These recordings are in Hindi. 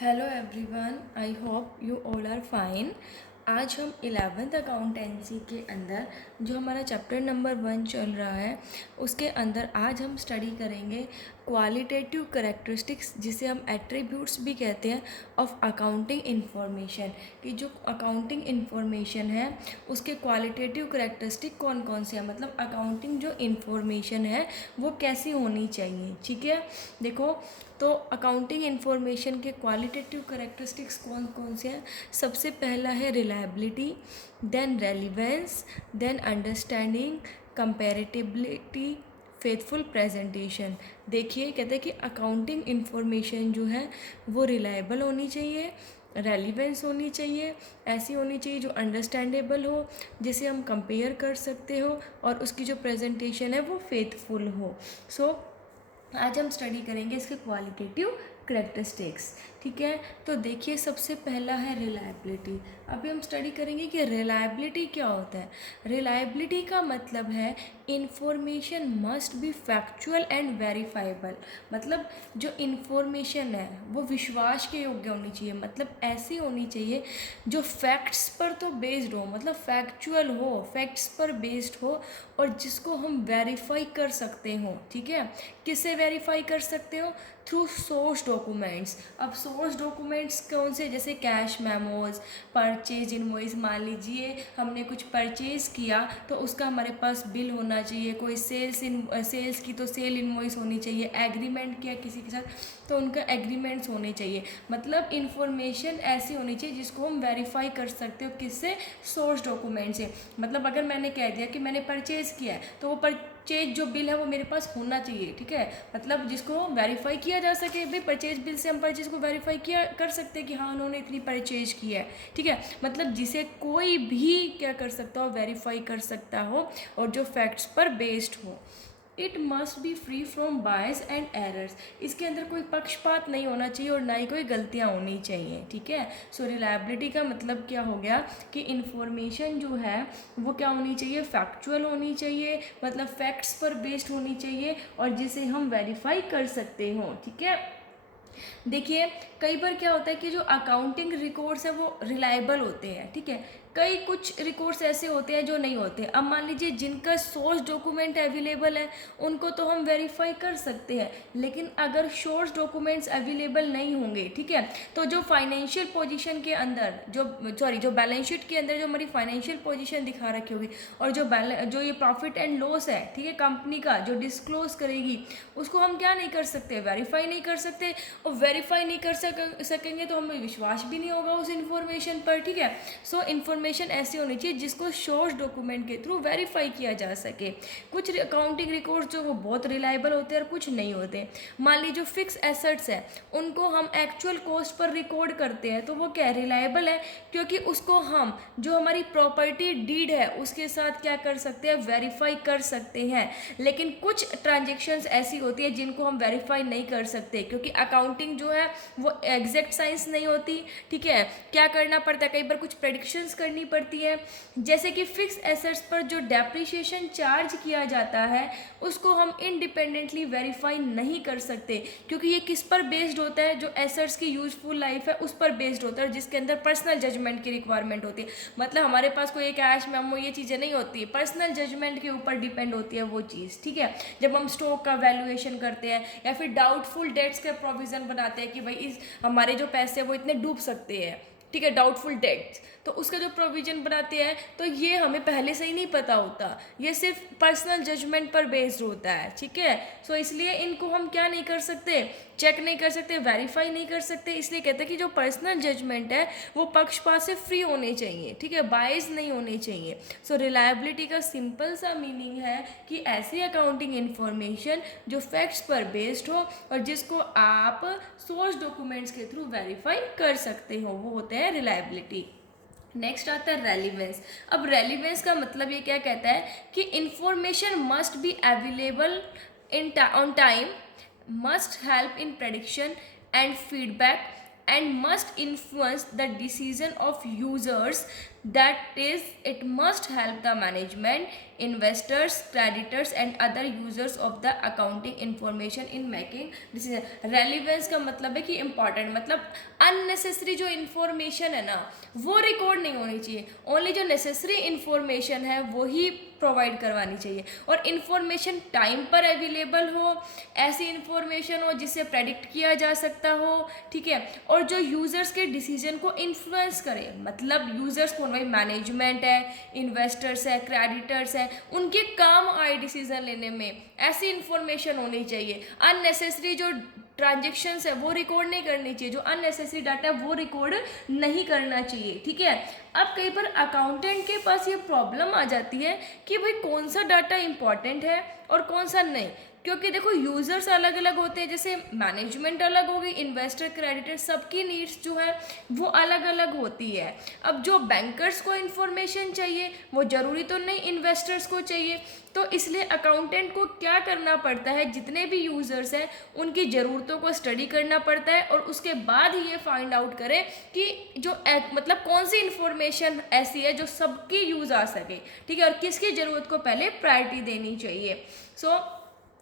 Hello everyone, I hope you all are fine. आज हम 11th अकाउंटेंसी के अंदर जो हमारा चैप्टर नंबर 1 चल रहा है उसके अंदर आज हम स्टडी करेंगे क्वालिटेटिव करेक्टरिस्टिक्स, जिसे हम एट्रीब्यूट्स भी कहते हैं, ऑफ अकाउंटिंग इंफॉर्मेशन। कि जो अकाउंटिंग इंफॉर्मेशन है उसके क्वालिटेटिव करेक्टरिस्टिक कौन कौन से हैं, मतलब अकाउंटिंग जो इंफॉर्मेशन है वो कैसी होनी चाहिए। ठीक है, देखो तो अकाउंटिंग इंफॉर्मेशन के क्वालिटेटिव करेक्टरिस्टिक्स कौन कौन से हैं। सबसे पहला है reliability, then relevance, then understanding, comparability, faithful presentation. देखिए, कहते हैं कि अकाउंटिंग इंफॉर्मेशन जो है वो रिलायबल होनी चाहिए, रेलिवेंस होनी चाहिए, ऐसी होनी चाहिए जो अंडरस्टैंडेबल हो, जिसे हम कंपेयर कर सकते हो, और उसकी जो प्रेजेंटेशन है वो फेथफुल हो। सो आज हम स्टडी करेंगे इसके क्वालिटेटिव करेक्टरिस्टिक्स। ठीक है, तो देखिए सबसे पहला है रिलायबिलिटी। अभी हम स्टडी करेंगे कि रिलायबिलिटी क्या होता है। रिलायबिलिटी का मतलब है information must be factual and verifiable. मतलब जो इंफॉर्मेशन है वो विश्वास के योग्य होनी चाहिए, मतलब ऐसी होनी चाहिए जो फैक्ट्स पर तो बेस्ड हो, मतलब फैक्चुअल हो, फैक्ट्स पर बेस्ड हो, और जिसको हम वेरीफाई कर सकते हो। ठीक है, किससे वेरीफाई कर सकते हो? Through source documents. अब सोर्स डॉक्यूमेंट्स कौन से? जैसे कैश मेमोज, परचेज इनवॉइस। मान लीजिए हमने कुछ परचेज किया तो उसका हमारे पास बिल होना चाहिए, कोई सेल्स की तो सेल इनवॉइस होनी चाहिए, एग्रीमेंट किया किसी के साथ तो उनका एग्रीमेंट्स होने चाहिए। मतलब इंफॉर्मेशन ऐसी होनी चाहिए जिसको हम वेरीफाई कर सकते हो, किससे? सोर्स डॉक्यूमेंट से। मतलब अगर मैंने कह दिया कि मैंने परचेज किया है तो वो परचेज जो बिल है वो मेरे पास होना चाहिए। ठीक है, मतलब जिसको वेरीफाई किया जा सके। भाई परचेज बिल से हम परचेज को वेरीफाई किया कर सकते हैं कि हाँ उन्होंने इतनी परचेज की है। ठीक है, मतलब जिसे कोई भी क्या कर सकता हो, वेरीफाई कर सकता हो, और जो फैक्ट्स पर बेस्ड हो। It must be free from bias and errors. इसके अंदर कोई पक्षपात नहीं होना चाहिए और ना ही कोई गलतियाँ होनी चाहिए। ठीक है, सो रिलायबिलिटी का मतलब क्या हो गया कि इंफॉर्मेशन जो है वो क्या होनी चाहिए? फैक्चुअल होनी चाहिए, मतलब फैक्ट्स पर बेस्ड होनी चाहिए, और जिसे हम वेरीफाई कर सकते हो। ठीक है, देखिए कई बार क्या होता है कि जो अकाउंटिंग रिकॉर्ड्स है वो रिलायबल होते हैं। ठीक है, कई कुछ रिकॉर्ड्स ऐसे होते हैं जो नहीं होते। अब मान लीजिए जिनका सोर्स डॉक्यूमेंट अवेलेबल है उनको तो हम वेरीफाई कर सकते हैं, लेकिन अगर सोर्स डॉक्यूमेंट्स अवेलेबल नहीं होंगे, ठीक है, तो जो फाइनेंशियल पोजीशन के अंदर जो बैलेंस शीट के अंदर जो हमारी फाइनेंशियल पोजीशन दिखा रखी होगी, और जो ये प्रॉफिट एंड लॉस है, ठीक है, कंपनी का जो डिस्क्लोज करेगी, उसको हम क्या नहीं कर सकते? वेरीफाई नहीं कर सकते। और वेरीफाई नहीं कर सकेंगे तो हमें विश्वास भी नहीं होगा उस इन्फॉर्मेशन पर। ठीक है, सो इन्फॉर्मेशन ऐसी होनी चाहिए जिसको सोर्स डॉक्यूमेंट के थ्रू वेरीफाई किया जा सके। कुछ अकाउंटिंग रिकॉर्ड्स जो वो बहुत रिलायबल होते हैं और कुछ नहीं होते। मान लीजिए फिक्स एसेट्स है, उनको हम एक्चुअल कॉस्ट पर रिकॉर्ड करते हैं तो वो क्या रिलायबल है, क्योंकि उसको हम जो हमारी प्रॉपर्टी डीड है उसके साथ क्या कर सकते हैं? वेरीफाई कर सकते हैं। लेकिन कुछ ट्रांजेक्शन्स ऐसी होती है जिनको हम वेरीफाई नहीं कर सकते, क्योंकि अकाउंटिंग जो है वो एग्जैक्ट साइंस नहीं होती। ठीक है, क्या करना पड़ता है? कई बार कुछ प्रेडिक्शंस करनी पड़ती है। जैसे कि फिक्स एसेट्स पर जो डेप्रिसिएशन चार्ज किया जाता है उसको हम इंडिपेंडेंटली वेरीफाई नहीं कर सकते, क्योंकि ये किस पर बेस्ड होता है? जो एसेट्स की यूजफुल लाइफ है उस पर बेस्ड होता है, जिसके अंदर पर्सनल जजमेंट की रिक्वायरमेंट होती है। मतलब हमारे पास कोई कैश मेमो ये चीज़ें नहीं होती, पर्सनल जजमेंट के ऊपर डिपेंड होती है वो चीज़। ठीक है, जब हम स्टॉक का वैल्यूएशन करते हैं या फिर डाउटफुल डेट्स के प्रोविज़न बनाते हैं कि भाई इस हमारे जो पैसे वो इतने डूब सकते हैं, ठीक है, डाउटफुल डेट्स, तो उसका जो प्रोविजन बनाते हैं तो ये हमें पहले से ही नहीं पता होता, ये सिर्फ पर्सनल जजमेंट पर बेस्ड होता है। ठीक है, सो इसलिए इनको हम क्या नहीं कर सकते? चेक नहीं कर सकते, वेरीफाई नहीं कर सकते। इसलिए कहते हैं कि जो पर्सनल जजमेंट है वो पक्षपात से फ्री होने चाहिए। ठीक है, बायस नहीं होने चाहिए। सो रिलायबिलिटी का सिंपल सा मीनिंग है कि ऐसी अकाउंटिंग इंफॉर्मेशन जो फैक्ट्स पर बेस्ड हो और जिसको आप सोर्स डॉक्यूमेंट्स के थ्रू वेरीफाई कर सकते हो, वो होते हैं रिलायबिलिटी। नेक्स्ट आता है रेलिवेंस। अब रेलिवेंस का मतलब ये क्या कहता है कि information must be available on time, must help in prediction and feedback, and must influence the decision of users that is it must help the management, investors, creditors and other users of the accounting information in making decision। Relevance का मतलब है कि important, मतलब अननेसेसरी जो इन्फॉर्मेशन है ना वो रिकॉर्ड नहीं होनी चाहिए, ओनली जो नेसेसरी इन्फॉर्मेशन है वो ही प्रोवाइड करवानी चाहिए, और इन्फॉर्मेशन टाइम पर अवेलेबल हो, ऐसी इन्फॉर्मेशन हो जिससे प्रेडिक्ट किया जा सकता हो, ठीक है, और जो यूज़र्स के डिसीजन को इन्फ्लुएंस करे, मतलब यूज़र्स कौन, भाई मैनेजमेंट है, इन्वेस्टर्स है, क्रेडिटर्स है, उनके काम आए डिसीजन लेने में, ऐसी इन्फॉर्मेशन होनी चाहिए। अननेसेसरी जो ट्रांजेक्शन्स है वो रिकॉर्ड नहीं करनी चाहिए, जो अननेसेसरी डाटा है वो रिकॉर्ड नहीं करना चाहिए, ठीक है। अब कई बार अकाउंटेंट के पास ये प्रॉब्लम आ जाती है कि भाई कौन सा डाटा इंपॉर्टेंट है और कौन सा नहीं, क्योंकि देखो यूज़र्स अलग अलग होते हैं, जैसे मैनेजमेंट अलग होगी, इन्वेस्टर, क्रेडिटर, सबकी नीड्स जो है वो अलग अलग होती है। अब जो बैंकर्स को इन्फॉर्मेशन चाहिए वो ज़रूरी तो नहीं इन्वेस्टर्स को चाहिए, तो इसलिए अकाउंटेंट को क्या करना पड़ता है, जितने भी यूज़र्स हैं उनकी ज़रूरतों को स्टडी करना पड़ता है, और उसके बाद ही ये फाइंड आउट करें कि जो मतलब कौन सी इन्फॉर्मेशन ऐसी है जो सबकी यूज़ आ सके, ठीक है, और किसकी ज़रूरत को पहले प्रायोरिटी देनी चाहिए।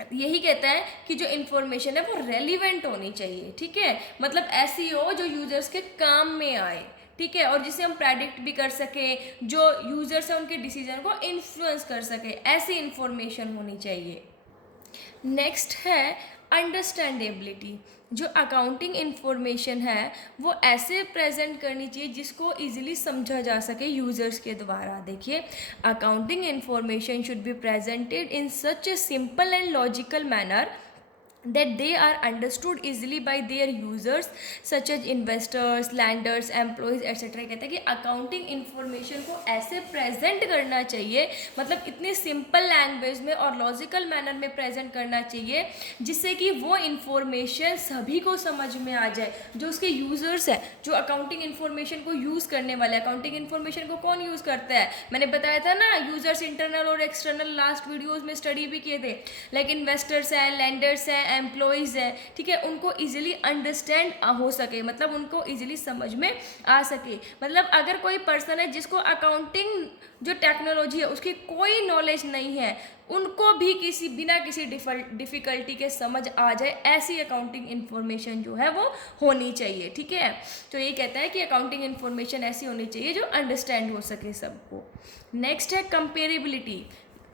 यही कहता है कि जो इन्फॉर्मेशन है वो रेलिवेंट होनी चाहिए, ठीक है, मतलब ऐसी हो जो यूजर्स के काम में आए, ठीक है, और जिसे हम प्रेडिक्ट भी कर सके, जो यूजर्स है उनके डिसीजन को इन्फ्लुएंस कर सके, ऐसी इन्फॉर्मेशन होनी चाहिए। नेक्स्ट है अंडरस्टैंडेबिलिटी। जो अकाउंटिंग इन्फॉर्मेशन है वो ऐसे प्रेजेंट करनी चाहिए जिसको इजीली समझा जा सके यूज़र्स के द्वारा। देखिए, accounting information should be presented in such a simple and logical manner that they are understood easily by their users such as investors, lenders, employees etc। कहते हैं कि अकाउंटिंग इन्फॉर्मेशन को ऐसे प्रेजेंट करना चाहिए, मतलब इतनी सिंपल लैंग्वेज में और लॉजिकल मैनर में प्रेजेंट करना चाहिए जिससे कि वो इन्फॉर्मेशन सभी को समझ में आ जाए, जो उसके यूज़र्स हैं, जो अकाउंटिंग इन्फॉर्मेशन को यूज़ करने वाले। अकाउंटिंग इन्फॉर्मेशन को कौन यूज़ करता है, मैंने बताया था ना, यूज़र्स इंटरनल और एक्सटर्नल, लास्ट वीडियोज़ में स्टडी भी किए थे, लाइक इन्वेस्टर्स हैं, लेंडर्स हैं, एम्प्लॉयज़ है, ठीक है, उनको इजीली अंडरस्टैंड हो सके, मतलब उनको इजीली समझ में आ सके। मतलब अगर कोई पर्सन है जिसको अकाउंटिंग जो टेक्नोलॉजी है उसकी कोई नॉलेज नहीं है, उनको भी बिना किसी डिफ़िकल्टी के समझ आ जाए, ऐसी अकाउंटिंग इन्फॉर्मेशन जो है वो होनी चाहिए, ठीक है। तो ये कहता है कि अकाउंटिंग इन्फॉर्मेशन ऐसी होनी चाहिए जो अंडरस्टैंड हो सके सबको। नेक्स्ट है comparability.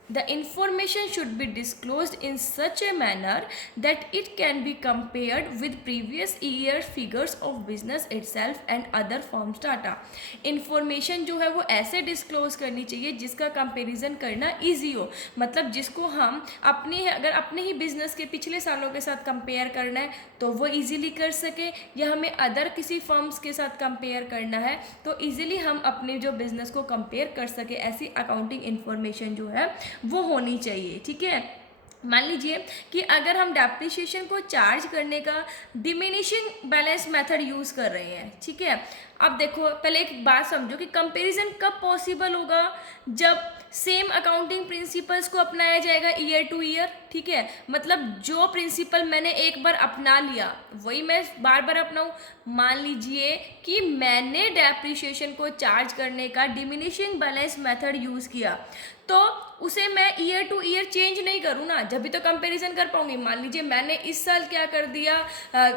The information should be disclosed in such a manner that it can be compared with previous year figures of business itself and other firms data। Information जो है वो ऐसे disclose करनी चाहिए जिसका comparison करना easy हो, मतलब जिसको हम अगर अपने ही business के पिछले सालों के साथ compare करना है तो वो easily कर सके, या हमें अदर किसी फर्म्स के साथ compare करना है तो easily हम अपने जो business को compare कर सके, ऐसी accounting information जो है वो होनी चाहिए, ठीक है। मान लीजिए कि अगर हम डेप्रिसिएशन को चार्ज करने का डिमिनिशिंग बैलेंस मेथड यूज़ कर रहे हैं, ठीक है। अब देखो, पहले एक बात समझो कि कंपैरिजन कब पॉसिबल होगा, जब सेम अकाउंटिंग प्रिंसिपल्स को अपनाया जाएगा ईयर टू ईयर, ठीक है, मतलब जो प्रिंसिपल मैंने एक बार अपना लिया वही मैं बार बार अपनाऊं। मान लीजिए कि मैंने डेप्रिसिएशन को चार्ज करने का डिमिनिशिंग बैलेंस मेथड यूज़ किया, तो उसे मैं ईयर टू ईयर चेंज नहीं करूँ ना, जब भी तो कंपैरिजन कर पाऊंगी। मान लीजिए मैंने इस साल क्या कर दिया,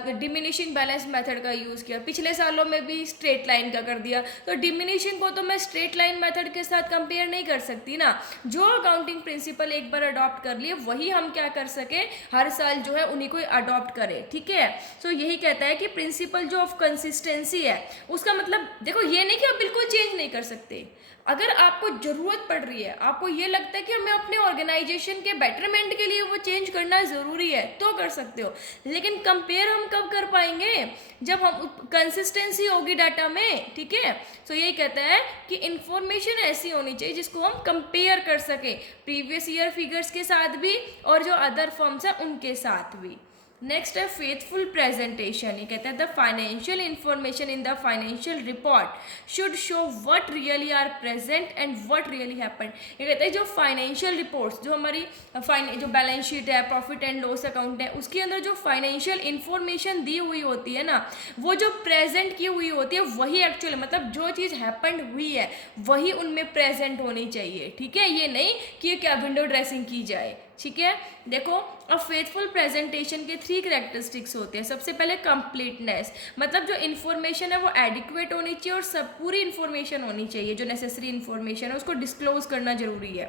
डिमिनिशिंग बैलेंस मेथड का यूज़ किया, पिछले सालों में भी स्ट्रेट लाइन का कर दिया, तो डिमिनिशिंग को तो मैं स्ट्रेट लाइन मेथड के साथ कंपेयर नहीं कर सकती ना। जो अकाउंटिंग प्रिंसिपल एक बार अडॉप्ट कर लिए वही हम क्या कर सके, हर साल जो है उन्हीं को अडॉप्ट करें, ठीक है। सो यही कहता है कि प्रिंसिपल जो ऑफ कंसिस्टेंसी है, उसका मतलब देखो ये नहीं कि आप बिल्कुल चेंज नहीं कर सकते। अगर आपको ज़रूरत पड़ रही है, आपको ये लगता है कि हमें अपने ऑर्गेनाइजेशन के बेटरमेंट के लिए वो चेंज करना ज़रूरी है, तो कर सकते हो, लेकिन कंपेयर हम कब कर पाएंगे, जब हम कंसिस्टेंसी होगी डाटा में, ठीक है। सो यही कहता है कि इन्फॉर्मेशन ऐसी होनी चाहिए जिसको हम कंपेयर कर सकें प्रीवियस ईयर फिगर्स के साथ भी और जो अदर फर्म्स हैं उनके साथ भी। नेक्स्ट है फेथफुल प्रेजेंटेशन। ये कहता है the financial information in the financial report should show what really are present and what really happened. ये कहता है जो फाइनेंशियल रिपोर्ट्स, जो हमारी जो बैलेंस शीट है, प्रॉफिट एंड लॉस अकाउंट है, उसके अंदर जो फाइनेंशियल इंफॉर्मेशन दी हुई होती है ना, वो जो प्रेजेंट की हुई होती है वही एक्चुअल, मतलब जो चीज़ हैपेंड हुई है वही उनमें प्रेजेंट होनी चाहिए। ठीक है, ये नहीं कि क्या विंडो ड्रेसिंग की जाए। ठीक है, देखो अब फेथफुल प्रेजेंटेशन के 3 कैरेक्टरिस्टिक्स होते हैं। सबसे पहले कंप्लीटनेस, मतलब जो इन्फॉर्मेशन है वो एडिक्वेट होनी चाहिए और सब पूरी इन्फॉर्मेशन होनी चाहिए, जो नेसेसरी इन्फॉर्मेशन है उसको डिस्क्लोज करना जरूरी है।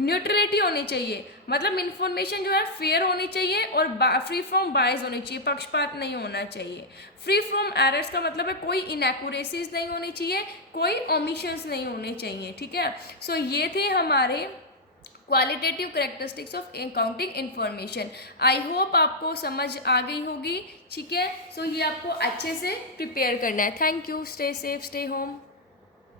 न्यूट्रलिटी होनी चाहिए, मतलब इन्फॉर्मेशन जो है फेयर होनी चाहिए और फ्री फ्रॉम बायस होनी चाहिए, पक्षपात नहीं होना चाहिए। फ्री फ्रॉम एरर्स का मतलब है कोई इनएक्यूरेसीज नहीं होनी चाहिए, कोई ओमिशंस नहीं होने चाहिए। ठीक है, सो ये थे हमारे qualitative characteristics of accounting information. I hope आपको समझ आ गई होगी। ठीक है, सो ये आपको अच्छे से प्रिपेयर करना है। Thank you, stay safe, stay home.